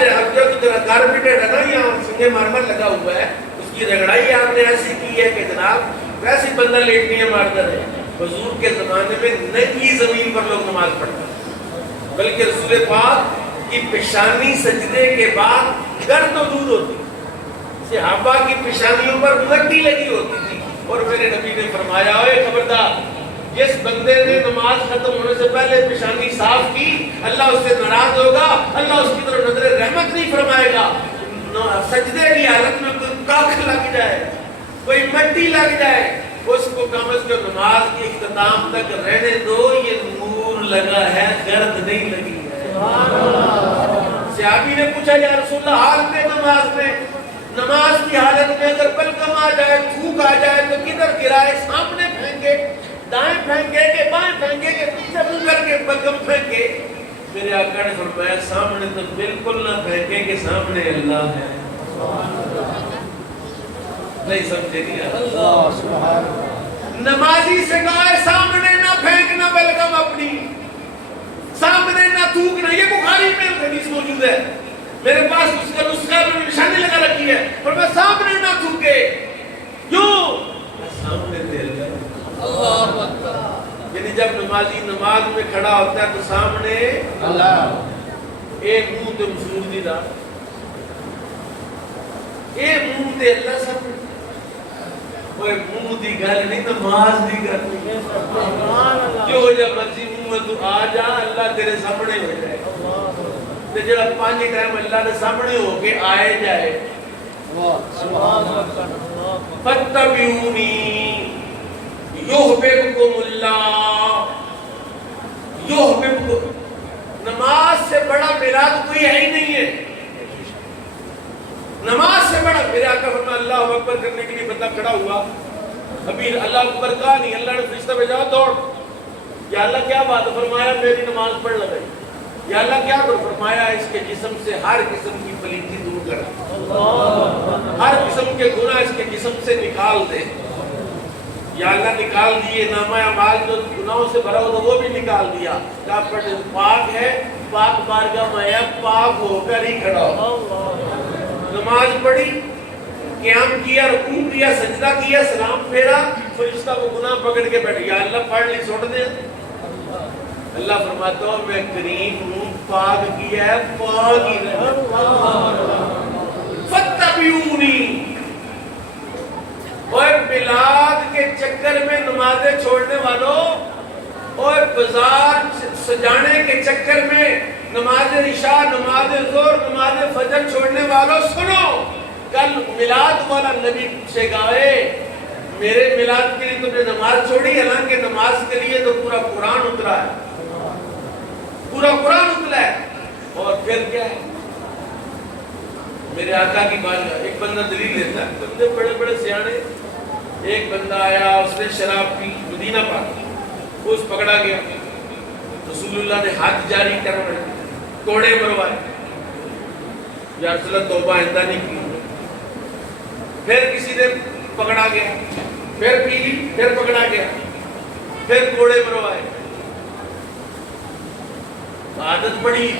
میرے حفظہ کی طرح کارپیٹر ہے نا یہاں سنگے مارمر لگا ہوا ہے، اس کی رگڑائی آپ نے ایسی کی ہے کہ جناب ویسے بندہ لیٹنی ہے مارتا ہے۔ حضور کے زمانے میں ننگی زمین پر لوگ نماز پڑھتے ہیں، بلکہ رسول پاک کی پیشانی سجدے کے بعد گرد و دود ہوتی، صحابہ کی پیشانیوں پر مٹی لگی ہوتی تھی، اور میرے نبی نے فرمایا اے خبردار، جس بندے نے نماز ختم ہونے سے پہلے پیشانی صاف کی اللہ اس سے ناراض ہوگا، اللہ اس کی طرف نظر رحمت نہیں فرمائے گا۔ سجدے کی حالت میں کوئی کاکھ لگ جائے، کوئی مٹی لگ جائے، اس کو کم از کم نماز کے اختتام تک رہنے دو، یہ نور لگا ہے، گرد نہیں لگی ہے۔ صحابی نے پوچھا یا رسول اللہ حالت نماز میں، نماز کی حالت میں اگر بلغم آ جائے، تھوک آ جائے تو کدھر گرائے؟ سامنے پھینکے، دائیں پھینکے کہ بائیں پھینکے کہ پیچھے منہ کر کے بلغم پھینکے؟ میرے آقا نے فرمایا سامنے تو بالکل نہ پھینکے کہ سامنے اللہ ہے۔ نہیں سمجھے نہیں اللہ سبحان اللہ۔ نمازی سے کہا ہے سامنے نہ پھینکنا بلغم اپنی، سامنے نہ تھوکنا۔ یہ بخاری میں حدیث موجود ہے، میرے پاس اس کا نسخہ میں نشانی لگا رکھی ہے، پر میں سامنے نہ تھوکے۔ کیوں؟ سامنے دے اللہ اکبر، یعنی جب نمازی نماز میں کھڑا ہوتا ہے تو سامنے اللہ، ایک منہ تے مسور دی رات، ایک منہ تے اللہ سامنے، کوئی منہ دی گل نہیں، نماز دی گل نہیں۔ جو جب مرضی منہ میں تو آ جا، اللہ تیرے سامنے ہو جائے، تے جڑا پانچ ٹائم اللہ نے سامنے ہو کے آئے جائے۔ فَاتَّبِعُونِي یحببکم اللہ، یحببکم۔ نماز سے بڑا میلاد کوئی ہے ہی نہیں ہے، نماز سے بڑا۔ میرے آقا فرمایا اللہ اکبر کرنے کے لیے بندہ کھڑا ہوا، ابھی اللہ اکبر کہا نہیں، اللہ نے فرشتہ بھیجا دوڑ، یا اللہ کیا بات ہے؟ فرمایا میری نماز پڑھ لگائی۔ یا اللہ کیا کرو؟ فرمایا اس کے جسم سے ہر قسم کی پلیتی دور کر، ہر قسم کے گناہ اس کے جسم سے نکال دے۔ یا اللہ نکال دیے، نامہ اعمال جو گناہوں سے بھرا ہو وہ بھی نکال دیا۔ کہا پر پاک ہے، پاک بارگاہ میں اب پاک ہو کر ہی کھڑا ہو۔ نماز پڑھی، قیام کیا، رکوع کیا، سجدہ کیا، سلام پھیرا، فرشتہ وہ گناہ پکڑ کے بیٹھ گیا۔ اللہ پڑھ لی چھوڑ دے، اللہ فرماتا ہوں میں کریم ہوں، پاک کیا ہے پاک ہی رہنا۔ فَاتَّبِعُونِي۔ اور میلاد کے چکر میں نمازیں چھوڑنے والوں، اور بازار سجانے کے چکر میں نماز عشاء، نماز ظہر، نماز فجر چھوڑنے والوں سنو، کل میلاد والا نبی سے گائے میرے میلاد کے لیے تم نے نماز چھوڑی، حالانکہ نماز کے لیے تو پورا قرآن اترا ہے، پورا قرآن اترا ہے۔ اور پھر کیا ہے؟ میرے آقا کی بات، ایک بندہ دلیل لیتا ہے، بندے بڑے بڑے سیانے، ایک بندہ آیا، اس نے شراب پی، مدینہ پاک، اس پکڑا گیا، رسول اللہ نے ہاتھ جاری کرنے کوڑے مروائے، یا رسول اللہ توبہ آئندہ نہیں کی۔ پھر کسی نے پکڑا گیا، پھر پی لی، پھر پکڑا گیا، پھر کوڑے مروائے۔ عادت پڑی،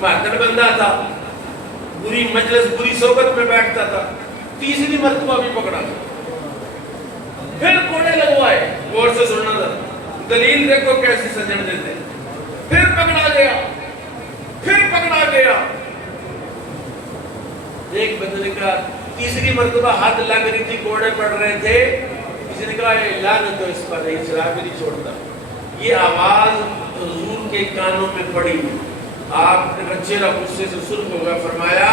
مہتر بندہ تھا، بری مجلس بری صحبت میں بیٹھتا تھا، تیسری مرتبہ بھی پکڑا گیا، پھر کوڑے لگوائے۔ غور سے سننا تھا، دلیل دیکھو کیسی سجن دیتے، پھر پکڑا گیا، پھر پکڑا گیا۔ ایک بندے نے کہا، تیسری مرتبہ حد لگ رہی تھی، کوڑے پڑ رہے تھے، کسی نے کہا اے لعنت ہو اس پر، یہ شراب نہیں چھوڑتا۔ یہ آواز حضور کے کانوں میں پڑی، آپ نے چہرہ غصے سے سرخ ہو گیا، فرمایا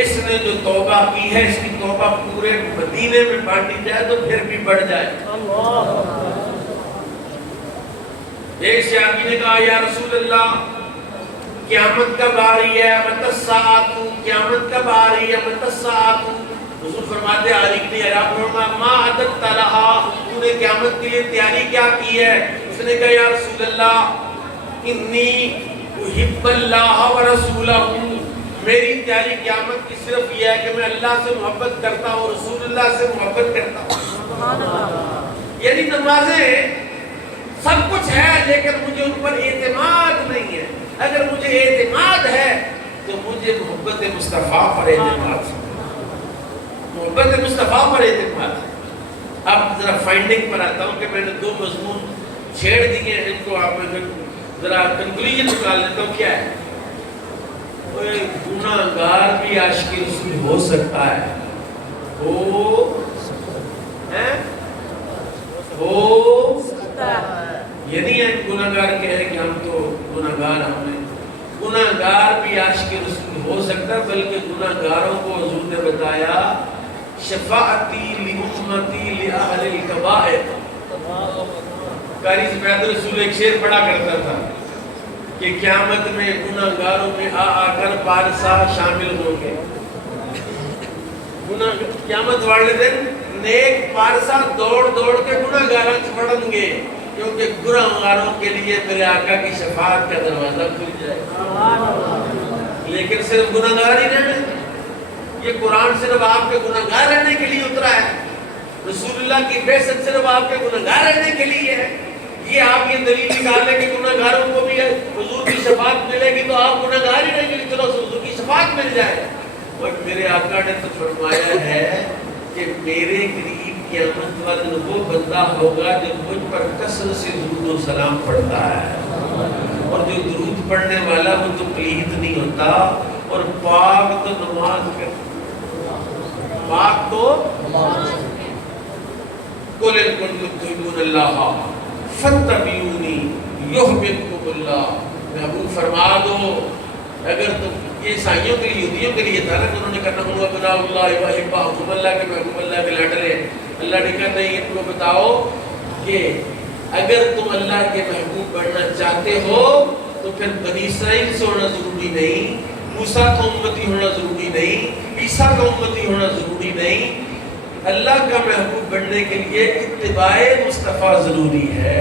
اس نے جو توبہ کی ہے اس کی توبہ پورے مدینے میں بانٹی جائے تو پھر بھی بڑھ جائے۔ ایک صحابی نے کہا یا رسول اللہ قیامت کب آ رہی ہے؟ متی الساعۃ، قیامت کب آ رہی ہے؟ متی الساعۃ۔ حضور فرماتے آ رہی نہیں، آپ فرمایا ما اعددت لها، تو نے قیامت کے لیے تیاری کیا کی ہے؟ اس نے کہا یا رسول اللہ انی احب اللہ ورسولہ، میری تیاری قیامت کی صرف یہ ہے کہ میں اللہ سے محبت کرتا ہوں، رسول اللہ سے محبت کرتا ہوں۔ یعنی نمازیں سب کچھ ہے لیکن مجھے ان پر اعتماد نہیں ہے۔ اگر مجھے اعتماد ہے مجھے محبت مصطفیٰ پر اعتماد ہے، محبت مصطفیٰ پر اعتماد ہے۔ اب ذرا فائنڈنگ پر آتا ہوں کہ میں نے 2 مضمون چھیڑ دیے ہیں، ان کو آپ ذرا کنکلوژن نکال لیتا ہوں۔ کیا ہے؟ گناہگار بھی عاشق رسول ہو سکتا ہے، یہ نہیں ہے گناہگار کہے کہ ہم تو گناہگار ہمیں، گناہگار بھی عاشق رسول ہو سکتا ہے، بلکہ گناہگاروں کو حضور نے بتایا شفاعتی لامتی لاہل الکبائر۔ قاری زبید رسول ایک شعر پڑھا کرتا تھا کہ قیامت میں گناہگاروں میں آ کر پارسا شامل ہوں گے، قیامت والے دن نیک پارسا دوڑ دوڑ کے گناہگاروں سے پڑھیں گے، کیونکہ گناہگاروں کے لیے میرے آقا کی شفاعت کا دروازہ کھل جائے گا۔ لیکن صرف گناہگار ہی نہیں، یہ قرآن صرف آپ کے گناہگار رہنے کے لیے اترا ہے، رسول اللہ کی بعثت صرف آپ کے گناہگار رہنے کے لیے ہے۔ یہ آپ یہ دلیل نکالیں کہ گناہگاروں کو بھی حضور کی شفاعت ملے گی تو آپ گناہگار ہی نہیں ملے، چلو حضور کی شفاعت مل جائے۔ اور میرے آقا نے تو فرمایا ہے کہ میرے قریب قیامت والے دن وہ بندہ ہوگا جو مجھ پر کثرت سے درود و سلام پڑھتا ہے، اور جو درود پڑھنے والا وہ تو پلید نہیں ہوتا، اور پاک تو نماز کرتا، پاک تو قُلْ إِن كُنتُمْ تُحِبُّونَ اللَّهَ فَاتَّبِعُونِي يُحْبِبْكُمُ اللَّهُ۔ محبوب فرما دو، اگر تم یہ عیسائیوں کے لیے یہودیوں کے لیے تھا نا کہ انہوں نے کہا ہوا بنا اللہ وحبہ، اللہ کے محبوب اللہ کے لاڈلے، اللہ نے کہا نہیں، ان کو بتاؤ کہ اگر تم اللہ کے محبوب بننا چاہتے ہو تو پھر بنی اسرائیل سے ہونا ضروری نہیں، موسیٰ کا امتی ہونا ضروری نہیں، عیسیٰ کا امتی ہونا ضروری نہیں، اللہ کا محبوب بننے کے لیے اتباع مصطفیٰ ضروری ہے،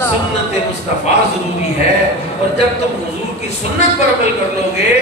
سنت مصطفیٰ ضروری ہے۔ اور جب تم حضور کی سنت پر عمل کر لو گے